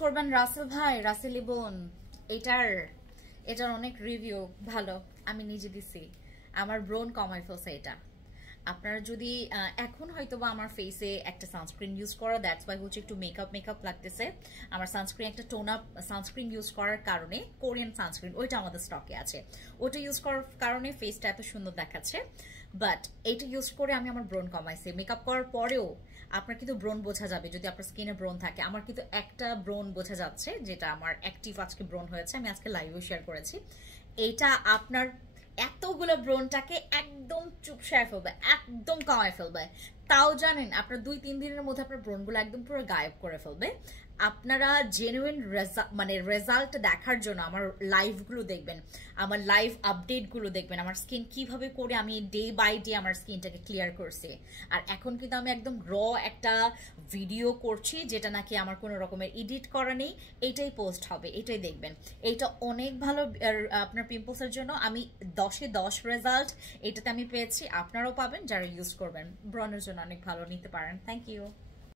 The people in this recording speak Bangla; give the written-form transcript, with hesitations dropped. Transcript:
করবেন রাসেল ভাই, রাসেল ইবন। এটার এটার অনেক রিভিউ ভালো, আমি নিজে দিছি। আমার ব্রণ কমাই ফেলছে এটা। আপনারা যদি এখন হয়তো বা আমার ফেসে একটা সানস্ক্রিন ইউজ করা, দ্যাটস ওয়াই হচ্ছে একটু মেকআপ মেকআপ লাগতেছে। আমার সানস্ক্রিন একটা টোন আপ সানস্ক্রিন ইউজ করার কারণে, কোরিয়ান সানস্ক্রিন, ওইটা আমাদের স্টকে আছে, ওটা ইউজ করার কারণে ফেসটা এত সুন্দর দেখাচ্ছে। বাট এইটা ইউজ করে আমি আমার ব্রণ কমাইছি। মেকআপ করার পরেও আপনার কিন্তু ব্রণ বোঝা যাবে যদি আপনার স্কিনে ব্রণ থাকে। আমার কিন্তু একটা ব্রণ বোঝা যাচ্ছে, যেটা আমার অ্যাক্টিভ আজকে ব্রণ হয়েছে, আমি আজকে লাইভে শেয়ার করেছি। এইটা আপনার এতগুলো ব্রণটাকে একদম চুপসায় ফেলবে, একদম কমায় ফেলবে। তাও জানেন আপনার 2-3 দিনের মধ্যে আপনার ব্রণগুলো একদম পুরো গায়েব করে ফেলবে। আপনারা জেনুইন রেজাল্ট দেখার জন্য আমার লাইভগুলো দেখবেন, আমার লাইভ আপডেটগুলো দেখবেন, আমার স্কিন কিভাবে করে আমি ডে বাই ডে আমার স্কিনটাকে ক্লিয়ার করছি। আর এখন কিন্তু আমি একদম একটা ভিডিও করছি, যেটা নাকি আমার কোনো রকমের এডিট করা নেই, এইটাই পোস্ট হবে, এটাই দেখবেন। এইটা অনেক ভালো আপনার পিম্পলসের জন্য। আমি 10-এ 10 রেজাল্ট এটাতে আমি পেয়েছি, আপনারাও পাবেন যারা ইউজ করবেন। ব্রণের জন্য অনেক ভালো, নিতে পারেন। Thank you.